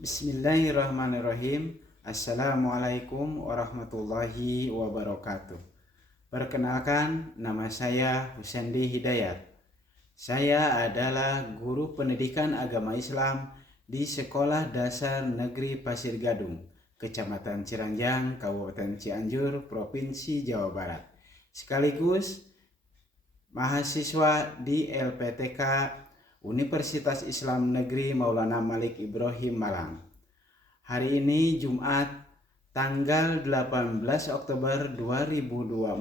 Bismillahirrahmanirrahim. Assalamualaikum warahmatullahi wabarakatuh. Perkenalkan, nama saya Husendi Hidayat. Saya adalah guru pendidikan agama Islam di Sekolah Dasar Negeri Pasir Gadung, Kecamatan Ciranjang, Kabupaten Cianjur, Provinsi Jawa Barat. Sekaligus mahasiswa di LPTK Universitas Islam Negeri Maulana Malik Ibrahim Malang. Hari ini Jumat tanggal 18 Oktober 2024,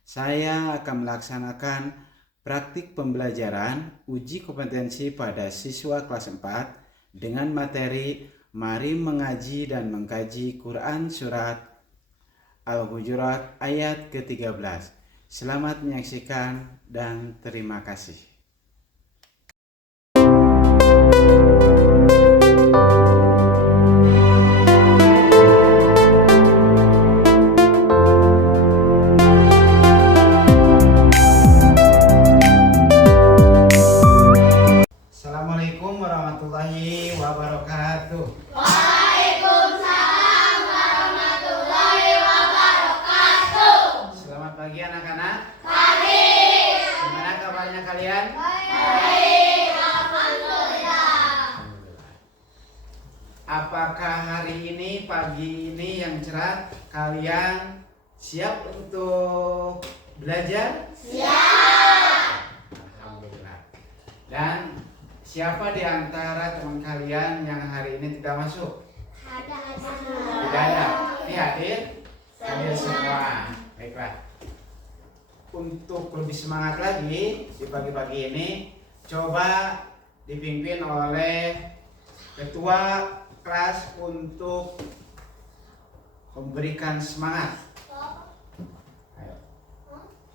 saya akan melaksanakan praktik pembelajaran uji kompetensi pada siswa kelas 4 dengan materi Mari mengaji dan mengkaji Quran Surat Al-Hujurat ayat ke-13. Selamat menyaksikan dan terima kasih. Assalamualaikum warahmatullahi wabarakatuh. Waalaikumsalam warahmatullahi wabarakatuh. Selamat pagi anak-anak. Pagi. Gimana kabarnya kalian? Baik, alhamdulillah. Apakah hari ini, pagi ini yang cerah, kalian siap untuk belajar? Siap. Alhamdulillah. Dan siapa di antara teman kalian yang hari ini tidak masuk? Tidak ada. Ini hadir? Hadir semua. Baiklah. Untuk lebih semangat lagi di pagi-pagi ini, coba dipimpin oleh ketua kelas untuk memberikan semangat. Ayo.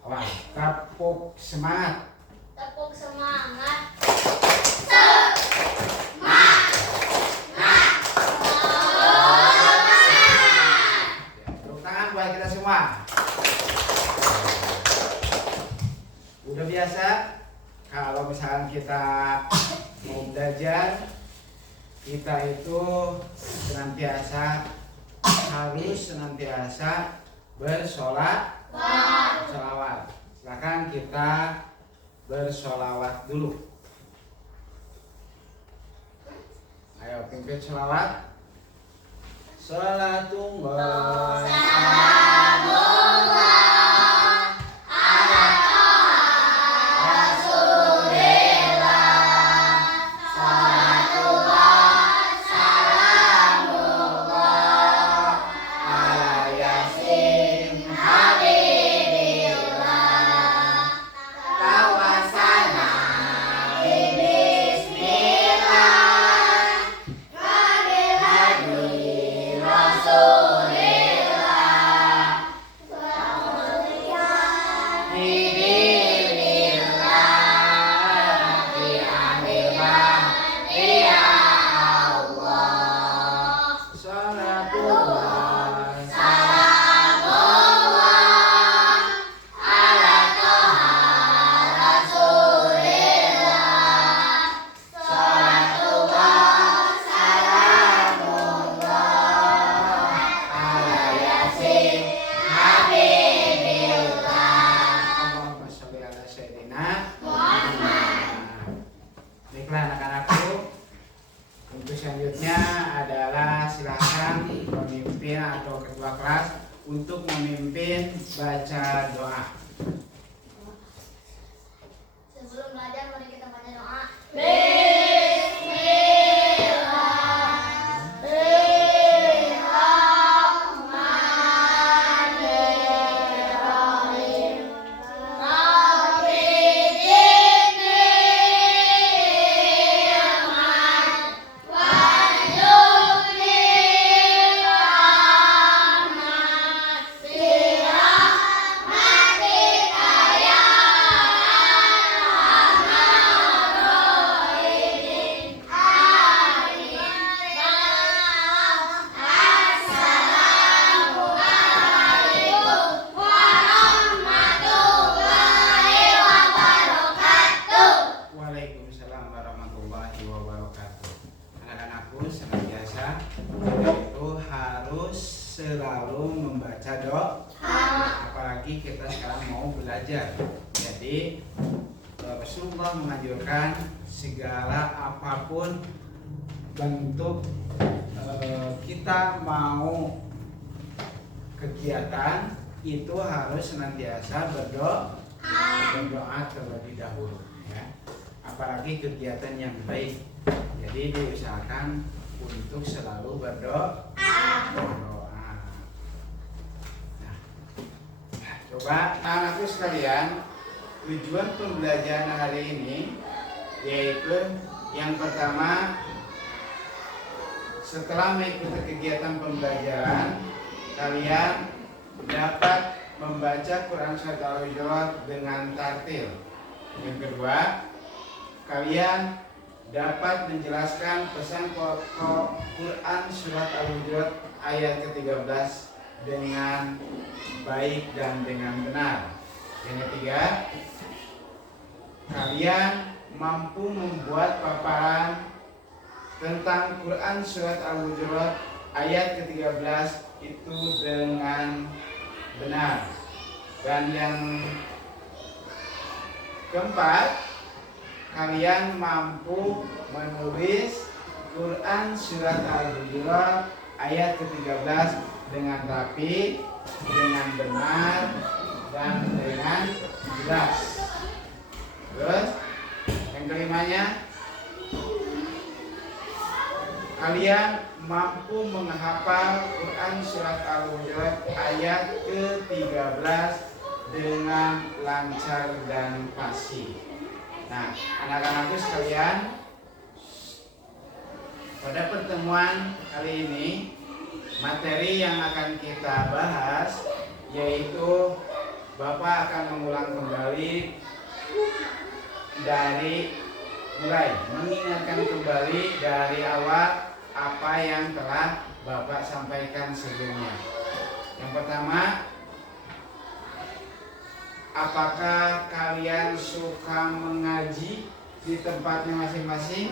Wah, tepuk semangat. Tepuk semangat. Tepuk tangan buat kita semua. Udah biasa kalau misalkan kita mau belajar, kita itu harus senantiasa bersolawat. Silakan kita bersolawat dulu. Ayo pimpin solawat. Sholatullah. Baiklah anak-anakku, untuk selanjutnya adalah silakan pemimpin atau ketua kelas untuk memimpin baca doa. Sebelum belajar, mari kita baca doa. Bismillahirrahmanirrahim. harus selalu membaca doa, apalagi kita sekarang mau belajar. Jadi Rasulullah menganjurkan segala apapun bentuk kita mau kegiatan itu harus senantiasa berdoa terlebih dahulu, ya. Apalagi kegiatan yang baik. Jadi diusahakan untuk selalu berdoa. Nah, coba anakku sekalian, tujuan pembelajaran hari ini yaitu yang pertama, setelah mengikuti kegiatan pembelajaran, kalian dapat membaca Quran Surat Al-Hujurat dengan tartil. Yang kedua, kalian dapat menjelaskan pesan pokok Quran Surat Al-Hujurat ayat ke-13 dengan baik dan dengan benar. Yang ketiga, kalian mampu membuat paparan tentang Quran Surat Al-Hujurat ayat ke-13 itu dengan benar. Dan yang keempat, kalian mampu menulis Quran Surat Al-Hujurat ayat ke-13 dengan rapi, dengan benar, dan dengan jelas. Terus yang kelimanya, kalian mampu menghafal Quran Surat Al-Hujurat ayat ke-13 dengan lancar dan fasih. Nah, anak-anakku sekalian, pada pertemuan kali ini materi yang akan kita bahas yaitu Bapak akan mengulang kembali dari mulai, mengingatkan kembali dari awal apa yang telah Bapak sampaikan sebelumnya. Yang pertama, apakah kalian suka mengaji di tempatnya masing-masing?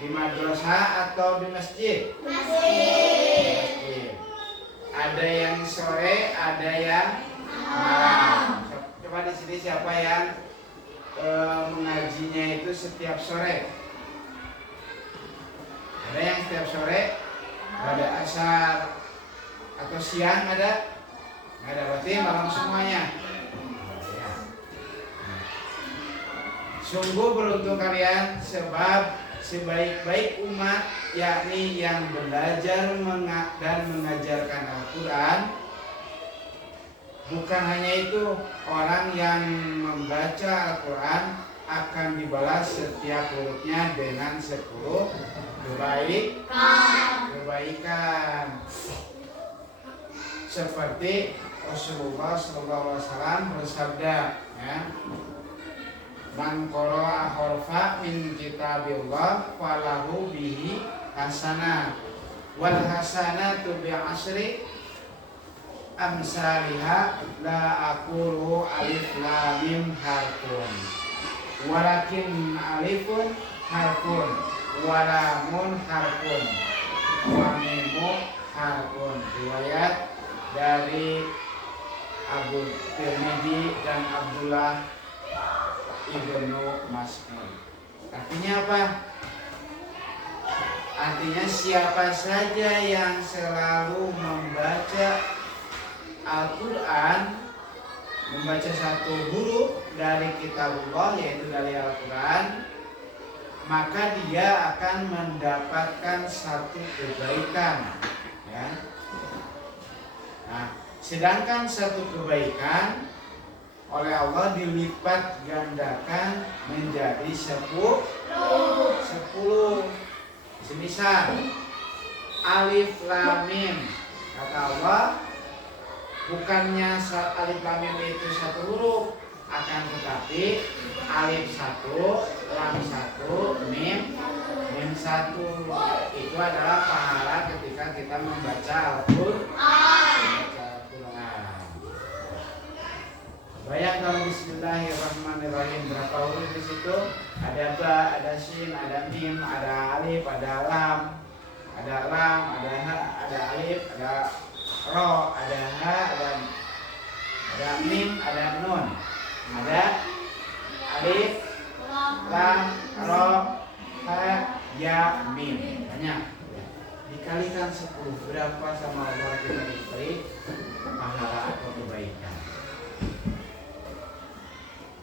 Di madrasah atau di masjid? Masjid. Ada yang sore, ada yang malam. Coba di sini siapa yang mengajinya itu setiap sore? Ada yang setiap sore? Ada asar atau siang ada? Nggak ada, berarti malam semuanya. Sungguh beruntung kalian, sebab sebaik-baik umat yakni yang belajar dan mengajarkan Al-Quran. Bukan hanya itu, orang yang membaca Al-Quran akan dibalas setiap hurufnya dengan 10 kebaikan. Seperti Rasulullah SAW bersabda, ya, man qara'a harfa min kitabillah falahu bihi hasanah wal hasanatu bi asri amsalihha la aqulu alif lam mim harfun walakin alifun harfun walamun harfun wa mimu harfun. Riwayat dari Abu Tirmidzi dan Abdullah Ibnu Mas'ud. Artinya apa? Artinya siapa saja yang selalu membaca Al-Quran, membaca satu huruf dari kitabullah, yaitu dari Al-Quran, maka dia akan mendapatkan satu kebaikan, ya. Nah, sedangkan satu kebaikan oleh Allah dilipat gandakan menjadi 10. Semisal alif lam mim, kata Allah, bukannya alif lam mim itu satu huruf, akan tetapi alif 1, lam 1, mim 1. Itu adalah pahala ketika kita membaca Al-Quran. Bayang kalau Bismillahirrahmanirrahim, berapa huruf di situ? Ada ba, ada shin, ada mim, ada alif, ada lam, ada lam, ada ha, ada alif, ada ro, ada ha, ada mim, ada nun, ada alif, lam, ro, ha, ya, mim. Banyak. Dikalikan 10, berapa sama Allah kita diberi pahala atau kebaikan.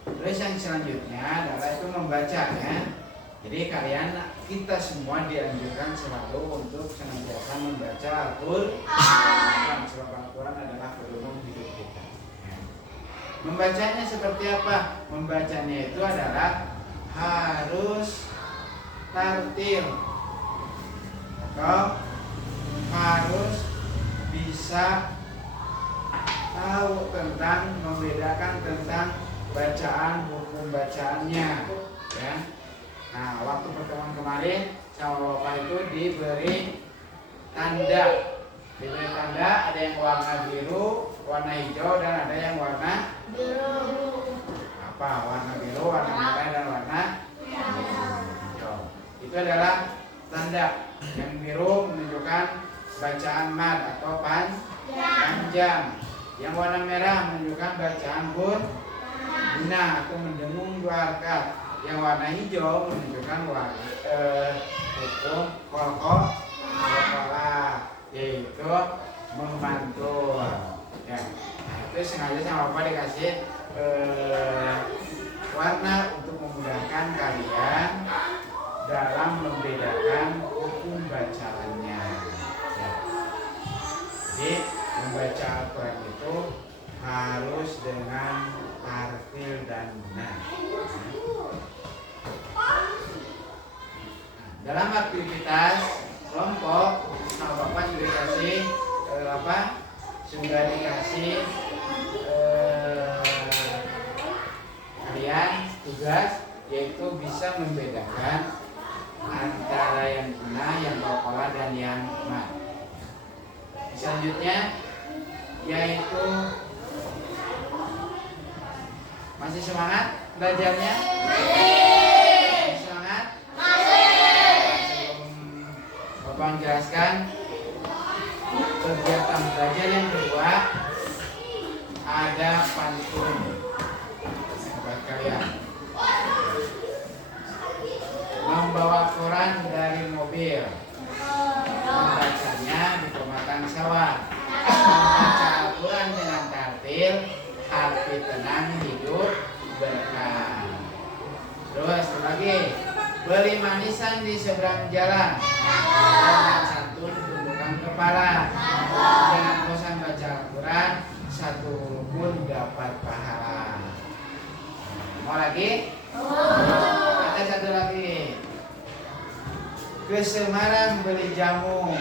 Terus yang selanjutnya adalah itu membaca ya. Jadi kita semua dianjurkan selalu untuk senantiasa membaca Al-Quran. Sebab Al-Quran adalah pedoman hidup kita. Membacanya seperti apa? Membacanya itu adalah harus tartil atau harus bisa tahu tentang membedakan tentang bacaan, hukum bacaannya ya. Nah, waktu pertemuan kemarin sama Bapak itu diberi tanda. Ada yang warna biru, warna hijau, dan ada yang warna biru. apa? Warna biru, warna merah, dan warna hijau. Itu adalah tanda. Yang biru menunjukkan bacaan mad atau panjang. Yang warna merah menunjukkan bacaan guna atau mendengung 2 harakat. Yang warna hijau menunjukkan hukum kokoh, yaitu membantu. Ya, itu sengaja sama Bapak dikasih warna untuk memudahkan kalian dalam membedakan hukum bacaannya. Ya. Jadi membaca Al-Quran itu harus dengan tartil dan benar. Dalam aktivitas kelompok, sama Bapak juga dikasih sudah dikasih kalian tugas, yaitu bisa membedakan antara yang guna, yang kokola, dan yang mad. Selanjutnya yaitu masih semangat belajarnya? Masih semangat? Sebelum Bapak menjelaskan kegiatan belajar yang kedua, ada pantun buat kalian. Membawa koran dari mobil, membacanya di pematang sawah, membaca Al-Quran dengan tartil, hati tenang, hidup berkah. Terus lagi, beli manisan di seberang jalan, jangan santun tundukkan kepala, jangan bosan baca Al-Quran, 1 pun dapat pahala. Mau lagi? Ada 1 lagi. Ke Semarang beli jamu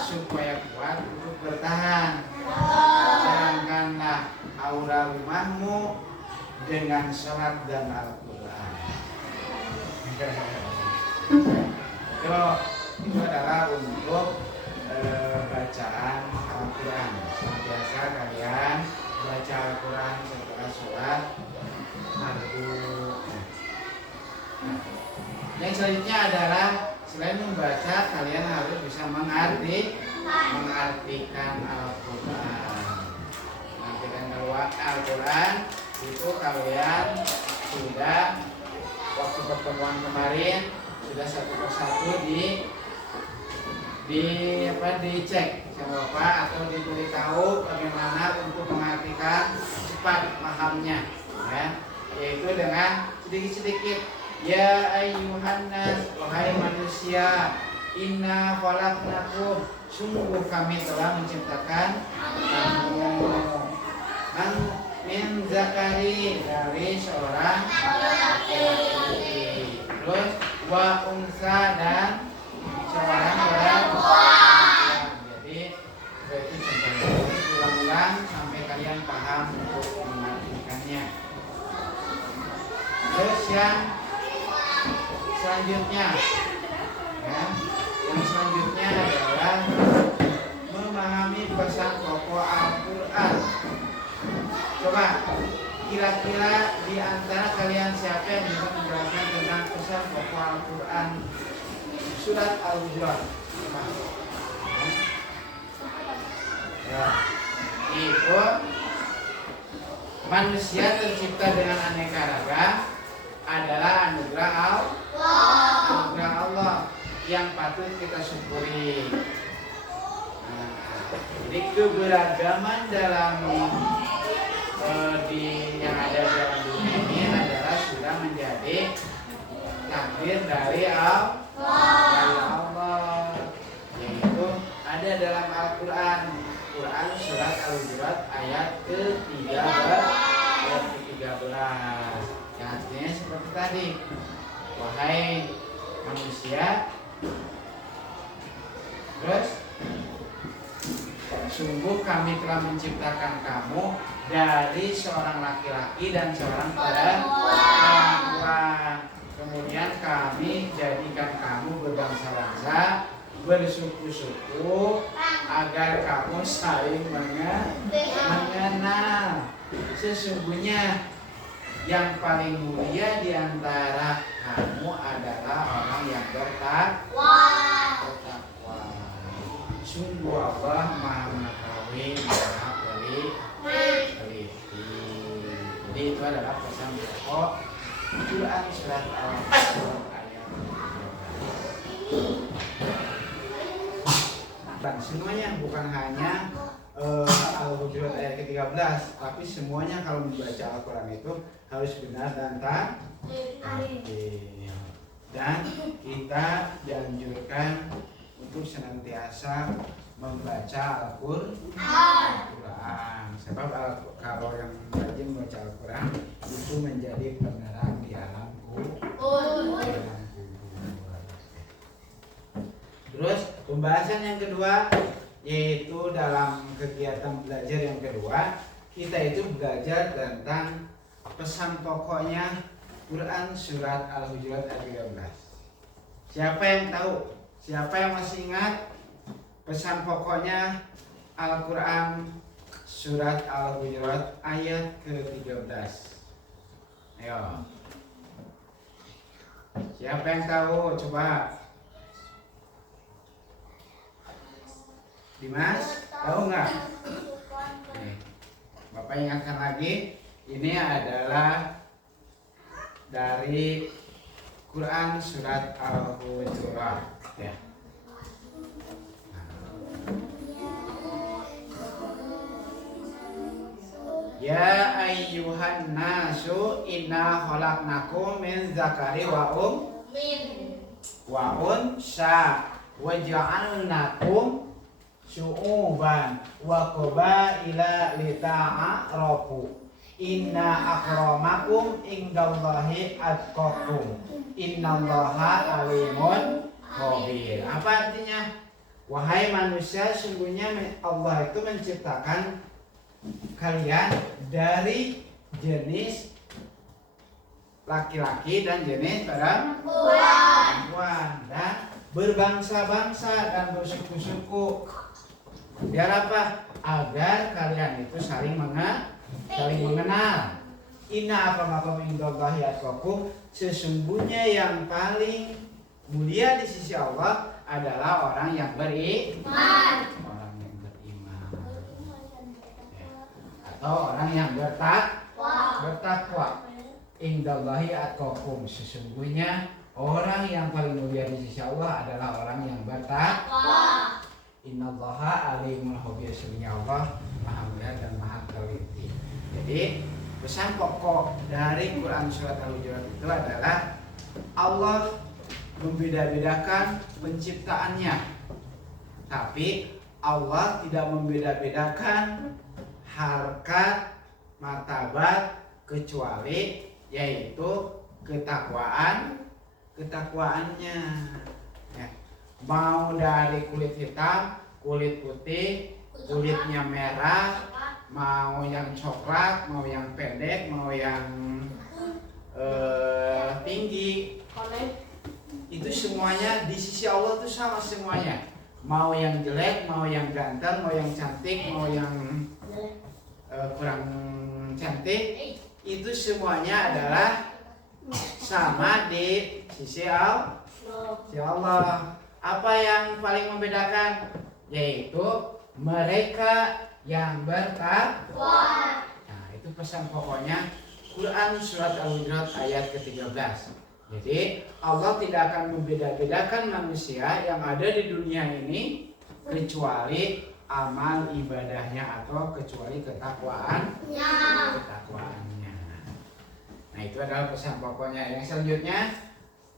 supaya kuat untuk bertahan. Terangkanlah aura rumahmu dengan sholat dan Al-Quran. Itu adalah untuk bacaan Al-Quran. Biasa kalian baca Al-Quran setelah sholat fardu. Yang selanjutnya adalah selain membaca, kalian harus bisa mengartikan Al-Quran. Mengartikan Al-Quran itu kalian sudah waktu pertemuan kemarin sudah 1 persatu dicek sama Bapak atau diberitahu bagaimana untuk mengartikan cepat pahamnya, ya, yaitu dengan sedikit-sedikit. Ya ayyuhan nas, wahai manusia, inna khalaqnakum, sungguh kami telah menciptakan kamu min zakari, dari seorang laki-laki, terus wa unsa, dan seorang perempuan. Jadi itu contohnya ulang-ulang sampai kalian paham untuk mengartikannya. Terus yang selanjutnya, ya, yang selanjutnya adalah memahami pesan pokok Al-Quran. Coba kira-kira di antara kalian siapa yang bisa menjelaskan tentang pesan pokok Al-Quran surat Al-Hujurat. Ya, itu manusia tercipta dengan aneka ragam adalah anugerah Allah yang patut kita syukuri. Nah, jadi keberagaman dalam yang ada dalam dunia ini adalah sudah menjadi takdir dari Allah, yaitu ada dalam Al-Quran. Quran surat Al-Hujurat ayat ke-13 yang artinya seperti tadi, wahai manusia, terus sungguh kami telah menciptakan kamu dari seorang laki-laki dan seorang perempuan. Kemudian kami jadikan kamu berbangsa-bangsa, bersuku-suku, agar kamu saling mengenal. Sesungguhnya yang paling mulia di antara kamu adalah orang yang bertakwa. Sungguh Allah Maha Mengetahui, Maha Peliti. Jadi itu adalah pesan pokok Quran surat Al-Hujurat ayat 13. Dan semuanya bukan hanya Al-Hujurat ayat ke-13, tapi semuanya kalau membaca Al-Quran itu harus benar dan adil. Dan kita dianjurkan untuk senantiasa membaca Al-Quran. Sebab kalau yang rajin membaca Al-Quran itu menjadi penerang di alam kubur. Terus pembahasan yang kedua, yaitu dalam kegiatan belajar yang kedua, kita itu belajar tentang pesan pokoknya Quran surat Al-Hujurat ayat 13. Siapa yang tahu? Siapa yang masih ingat pesan pokoknya Al-Quran surat Al-Hujurat ayat ke-13? Ayo. Siapa yang tahu? Coba. Dimas, tahu nggak? Nih, Bapak ingatkan lagi. Ini adalah dari Quran surat Al-Hujurat. Ya. Ya ayyuhan nasu inna khalaqnakum min zakari wa unsa wa ja'alnakum syu'uban wa qabaila lita'arafu. Inna akramakum indallahi atqakum. Innallaha alimun khabir. Apa artinya? Wahai manusia, sungguhnya Allah itu menciptakan kalian dari jenis laki-laki dan jenis perempuan, dan berbangsa-bangsa dan bersuku-suku. Biar apa? Agar kalian itu saling mengenal. Inna akramakum indallahi atqakum. Sesungguhnya yang paling mulia di sisi Allah adalah orang yang beriman. Orang yang beriman. Atau orang yang bertakwa. Indallahi atqakum. Sesungguhnya orang yang paling mulia di sisi Allah adalah orang yang bertakwa. Innallaha alimul khabir. Sesungguhnya Allah Maha Melihat dan Maha Teliti. Jadi pesan pokok dari Quran surat Al-Hujurat itu adalah Allah membeda-bedakan penciptaannya, tapi Allah tidak membeda-bedakan harkat martabat, kecuali yaitu ketakwaannya. Ya. Mau dari kulit hitam, kulit putih, kulitnya merah, mau yang coklat, mau yang pendek, mau yang tinggi, itu semuanya di sisi Allah itu sama semuanya. Mau yang jelek, mau yang ganteng, mau yang cantik, mau yang kurang cantik, itu semuanya adalah sama di sisi Allah. Ya Allah. Apa yang paling membedakan? Yaitu mereka yang bertakwa. Nah, itu pesan pokoknya Quran surat Al-Hujurat ayat ke-13. Jadi Allah tidak akan membeda-bedakan manusia yang ada di dunia ini kecuali amal ibadahnya atau kecuali ketakwaannya. Nah, itu adalah pesan pokoknya. Yang selanjutnya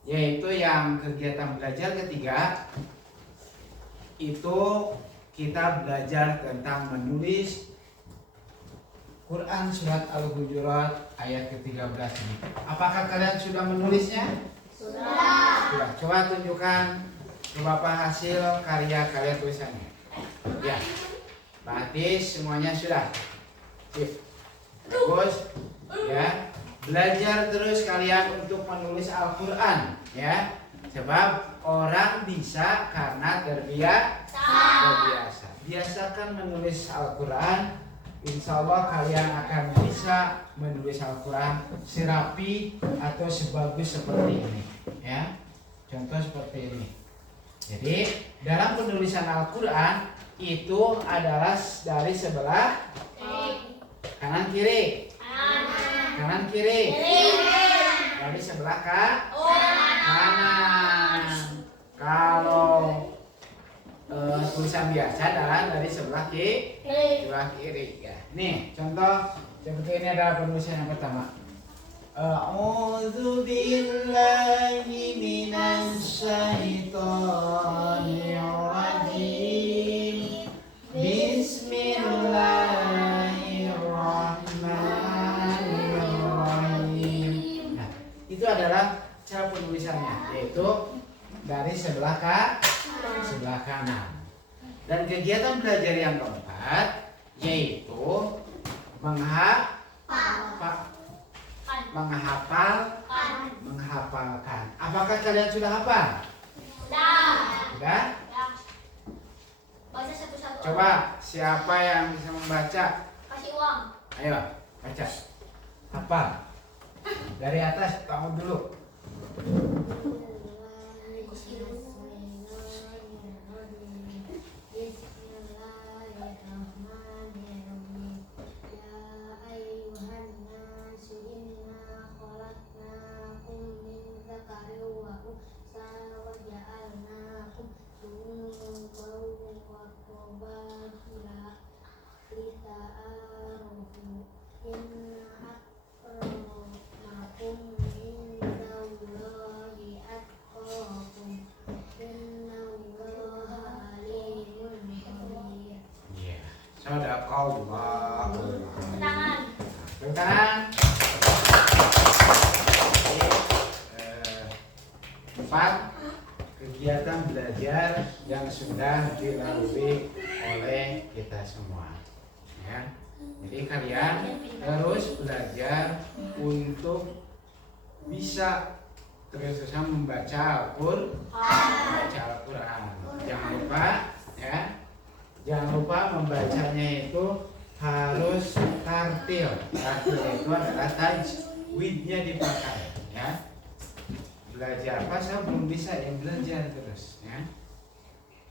yaitu yang kegiatan belajar ketiga, itu kita belajar tentang menulis Quran surat Al-Hujurat ayat ke-13 ini. Apakah kalian sudah menulisnya? Sudah. Coba tunjukkan ke Bapak hasil karya kalian tulisannya. Ya. Berarti semuanya sudah. Sip. Bagus. Ya. Belajar terus kalian untuk menulis Al-Quran, ya. Sebab orang bisa karena terbiasa. Biasakan menulis Al-Quran. Insya Allah kalian akan bisa menulis Al-Quran serapi atau sebagus seperti ini, ya. Contoh seperti ini. Jadi dalam penulisan Al-Quran itu adalah dari sebelah kanan kiri. Kanan kiri. Dari sebelah kanan. Kalau tulisan biasa adalah dari sebelah kiri. Ya. Nih contoh seperti ini adalah penulisan yang pertama. A'udzu billahi minasy syaithanir rajim. Bismillahirrahmanirrahim. Nah, itu adalah cara penulisannya, yaitu dari sebelah kanan. Dan kegiatan belajar yang keempat yaitu menghafalkan. Apakah kalian sudah hafal? Sudah? Baca satu-satu. Coba siapa yang bisa membaca? Kasih uang. Ayo, baca. Hafal. Dari atas kamu dulu. Sadaqallah. Tangan. Empat kegiatan belajar yang sudah dilalui oleh kita semua. Ya. Jadi kalian terus belajar untuk bisa terus-terusan membaca Al-Quran. Jangan lupa, ya. Jangan lupa membacanya itu harus tartil. Tartil itu adalah tajwidnya dipakai, ya. Belajar pasal belum bisa yang belajar terus, ya.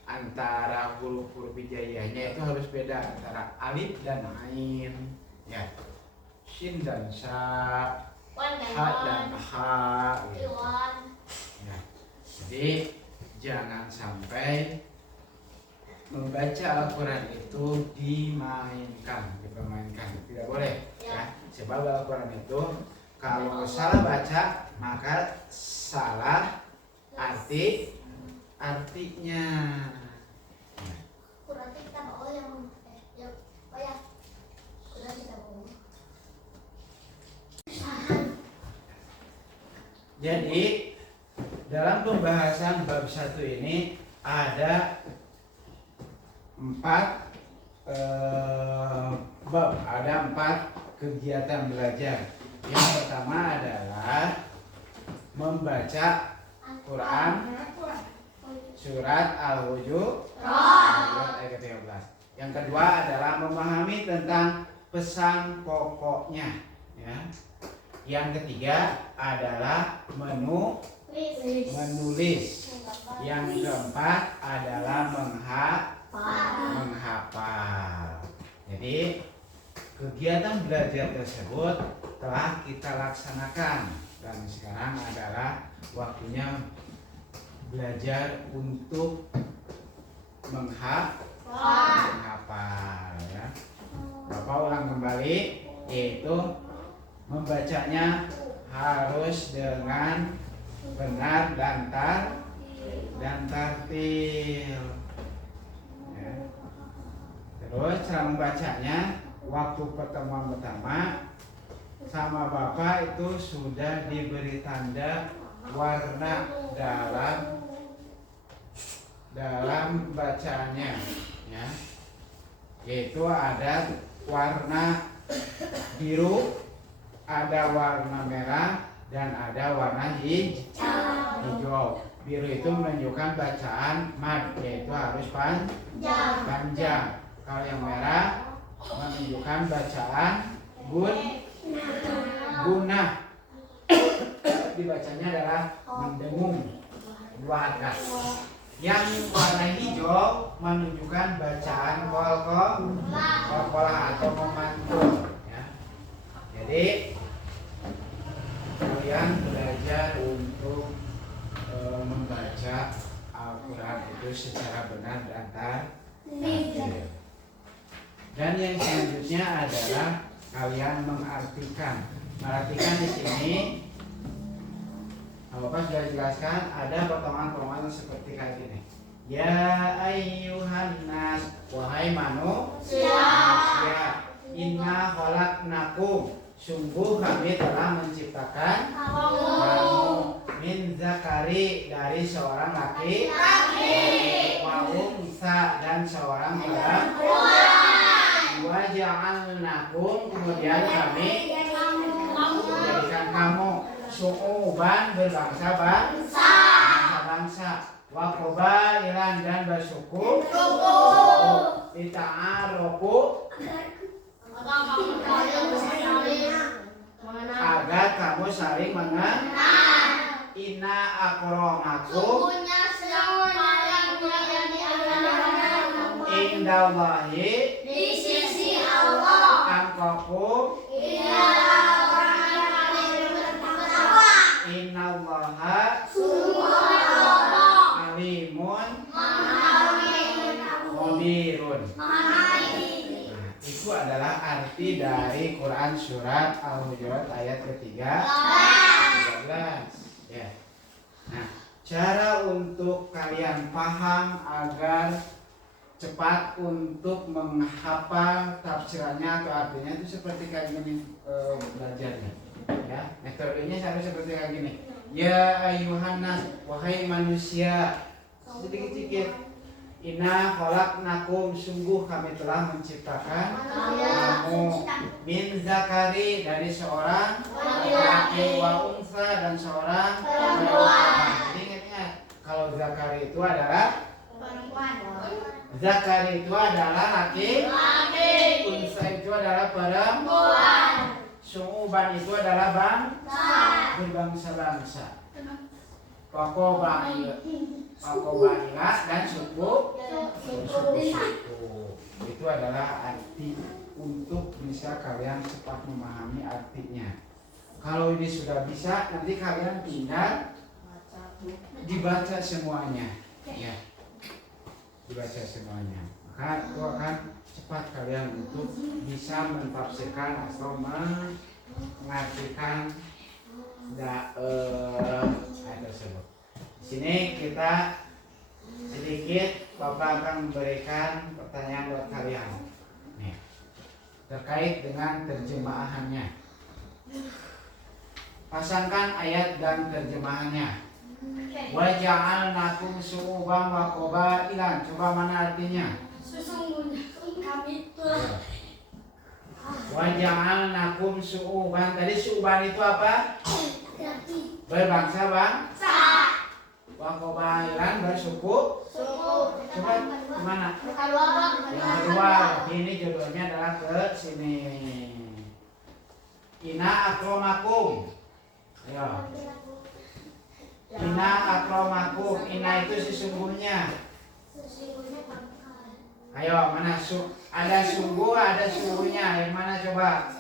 Antara huruf-huruf hijaiyahnya itu harus beda antara alif dan ain, ya. Shin dan sha, ha dan ha, gitu. Ya. Jadi jangan sampai membaca Al-Quran itu dipermainkan, tidak boleh, ya. Sebab Al-Quran itu kalau salah baca maka salah artinya. Kurang kita bawa yang kurang kita bawa. Jadi dalam pembahasan bab 1 ini ada 4 bab, ada 4 kegiatan belajar. Yang pertama adalah membaca Quran surat Al-Hujurat ayat ke-13. Yang kedua adalah memahami tentang pesan pokoknya, ya. Yang ketiga adalah menulis menulis. Yang keempat adalah menghafal. Jadi kegiatan belajar tersebut telah kita laksanakan dan sekarang adalah waktunya belajar untuk menghafal ya. Bapak ulang kembali, yaitu membacanya harus dengan benar dan tartil ya. Terus cara membacanya, waktu pertemuan pertama sama Bapak itu sudah diberi tanda warna dalam bacaannya ya. Yaitu ada warna biru, ada warna merah, dan ada warna hijau. Biru itu menunjukkan bacaan mad, yaitu harus panjang. Kalau yang merah menunjukkan bacaan gunah. Dibacanya adalah mendengung, wadah. Yang warna hijau menunjukkan bacaan qalqalah atau memantul ya. Jadi kalian belajar untuk membaca Al-Quran itu secara benar dan tartil. Dan yang selanjutnya adalah kalian mengartikan di sini. Bapak sudah jelaskan ada potongan-potongan seperti kayak gini. Ya ayyuhan nas, wahai manusia, inna khalaqnakum, sungguh kami telah menciptakan kamu min zakari, dari seorang laki, wa unsa, dan seorang perempuan, wa ja'alnakum, kemudian kami menjadikan kamu syu'uban, berbangsa-bangsa, wa qabailan, dan bersuku, lita'arofu, agar kamu saling mengenal. Inna akramakum indallahi, di sisi Allah, atqakum innallaha alimun khabirun. Itu adalah arti dari Quran surat Al-Hujurat ayat ketiga 13 ya. Nah, cara untuk kalian paham agar cepat untuk menghafal tafsirannya atau artinya itu seperti kayak gini belajarnya ya. Metodenya harus seperti kayak gini. Ya ayyuhan nas, wahai manusia, sedikit-sedikit. Inna khalaqnakum, sungguh kami telah menciptakan kamu min zakari, dari seorang laki, wa unsa, dan seorang perempuan. Jadi ingat, kalau zakari itu adalah zakari itu adalah laki, unsa itu adalah perempuan, syu'uban itu adalah berbangsa-bangsa, Pakobailah, dan suku. Itu adalah arti untuk bisa kalian cepat memahami artinya. Kalau ini sudah bisa, nanti kalian tinggal dibaca semuanya ya. Dibaca semuanya, maka itu akan cepat kalian untuk bisa mentafsirkan atau mengartikan ayat tersebut. Di sini kita sedikit Bapak akan memberikan pertanyaan buat kalian nih, terkait dengan terjemahannya. Pasangkan ayat dan terjemahannya. Wa ja'alnakum syu'uban wa qabailan. Coba mana artinya? Sesungguhnya kami telah. Wa ja'alnakum syu'uban. Tadi syu'uban itu apa? Berbangsa-bangsa. Wa qabailan, bersuku. Coba mana? Yang kedua, ini judulnya adalah ke sini. Inna akramakum. Ayo. Inna akramakum. Inna itu sesungguhnya. Ayo, mana ada sungguh, ada sungguhnya. Yang mana coba?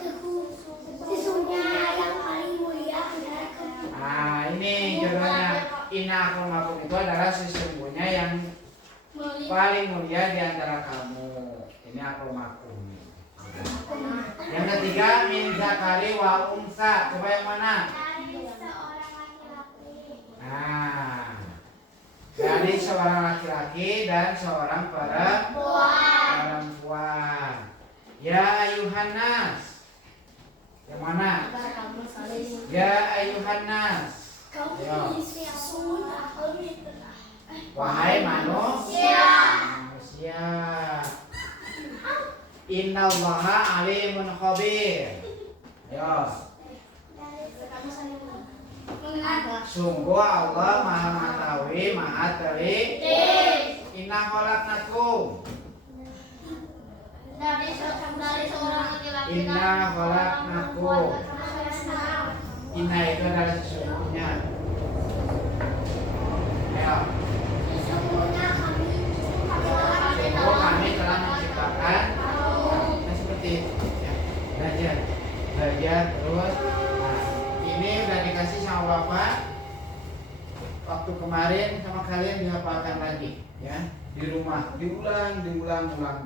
Sesungguhnya yang paling mulia adalah kamu. Nah, ini jodohnya. Inna akramakum itu adalah sesungguhnya yang paling mulia di antara kamu. Ini akramakum. Yang ketiga, min zakari wa unsa. Coba yang mana? Nah, dari seorang laki-laki dan seorang perempuan. Ya ayuhannas. Yang mana? Ya ayuhannas. Wahai manusia. Innallaha alimun khabir. Ya. Sungguh Allah Maha Mengetahui, Maha Teliti. Inna khalaqnakum. Dari seorang laki-laki. Inna khalaqnakum. Inna itu adalah sesungguhnya. Ya. Sesungguhnya Kami telah menciptakan. Nah, seperti itu. Ya. Belajar terus. Nah, ini udah dikasih sama Bapak. Waktu kemarin sama kalian dihafalkan lagi, ya, di rumah diulang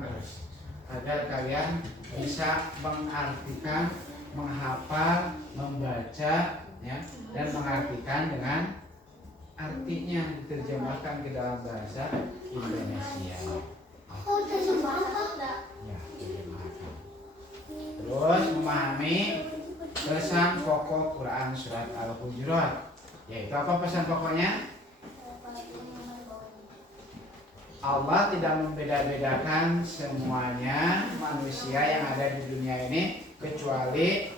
terus agar kalian bisa mengartikan, menghafal, membaca, ya, dan mengartikan dengan artinya diterjemahkan ke dalam bahasa Indonesia. Oh, terjemahkan. Ya, terjemahkan. Terus memahami pesan pokok Quran surat Al-Hujurat. Yaitu apa pesan pokoknya? Allah tidak membeda-bedakan semuanya manusia yang ada di dunia ini kecuali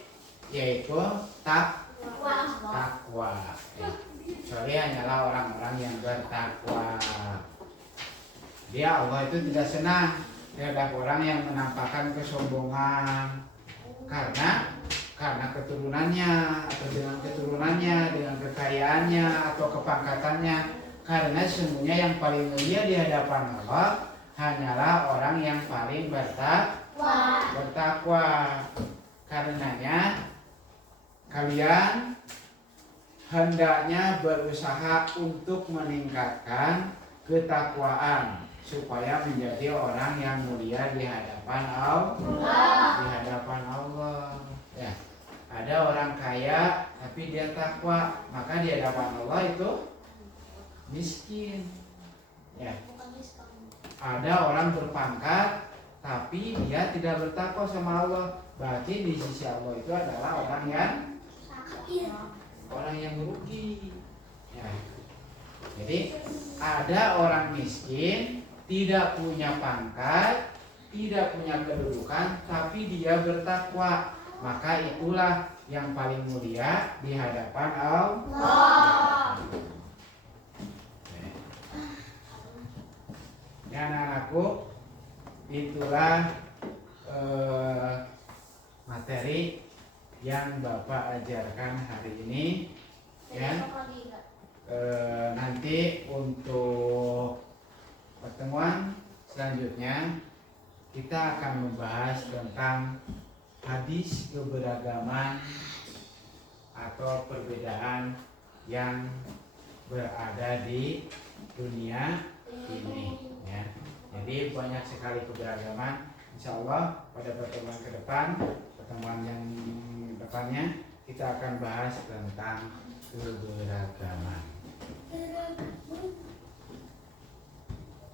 yaitu takwa. Ya. Kecuali hanyalah orang-orang yang bertakwa. Dia Allah itu tidak senang terhadap orang yang menampakkan kesombongan karena keturunannya atau dengan keturunannya, dengan kekayaannya atau kepangkatannya. Karena sesungguhnya yang paling mulia di hadapan Allah hanyalah orang yang paling bertakwa. Karenanya kalian hendaknya berusaha untuk meningkatkan ketakwaan supaya menjadi orang yang mulia di hadapan Allah. Ya. Ada orang kaya tapi dia takwa, maka di hadapan Allah itu miskin. Ya. Ada orang berpangkat tapi dia tidak bertakwa sama Allah, berarti di sisi Allah itu adalah orang yang merugi. Ya. Jadi ada orang miskin, tidak punya pangkat, tidak punya kedudukan, tapi dia bertakwa, maka itulah yang paling mulia di hadapan Allah. Ya anak-anakku, itulah materi yang Bapak ajarkan hari ini. Ya, nanti untuk pertemuan selanjutnya kita akan membahas tentang hadis keberagaman atau perbedaan yang berada di dunia ini, ya. Jadi banyak sekali keberagaman. Insya Allah pada pertemuan ke depan, pertemuan yang depannya kita akan bahas tentang keberagaman.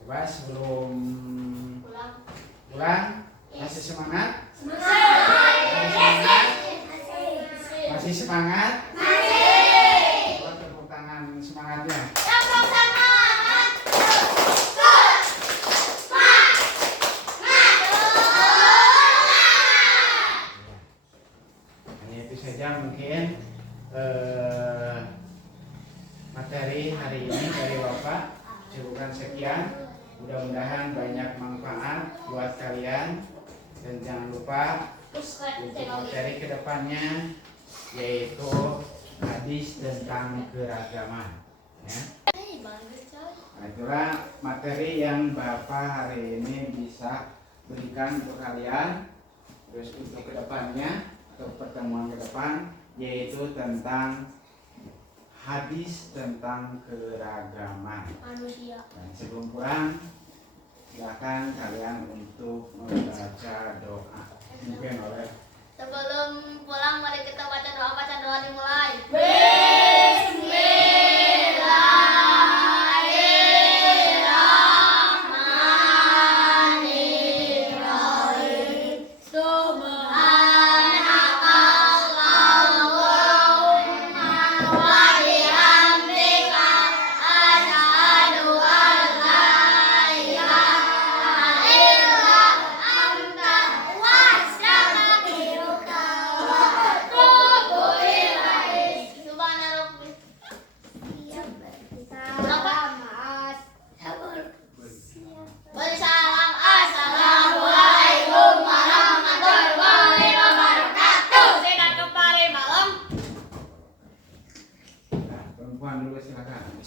Coba sebelum pulang masih semangat? Masih semangat? Coba tepuk tangan semangatnya. Hanya itu saja mungkin materi hari ini dari Bapak. Cukupkan sekian. Mudah-mudahan banyak manfaat buat kalian. Dan jangan lupa untuk materi kedepannya yaitu hadis tentang keragaman. Ya. Nah, itulah materi yang Bapak hari ini bisa berikan untuk kalian. Terus untuk kedepannya atau pertemuan ke depan yaitu tentang hadis tentang keragaman Manusia. dan sebelum pulang silakan kalian untuk membaca doa mungkin oleh Sebelum pulang mari kita baca doa dimulai. Bismillahirrahmanirrahim. Subhanakallahumma wa bihamdika asyhadu an la ilaha illa anta wa astaghfiruka wa atubu ilaik. Subhana rabbi. Bersalam. Assalamualaikum warahmatullahi wabarakatuh. Sikat kembali malam. perempuan dulu silakan.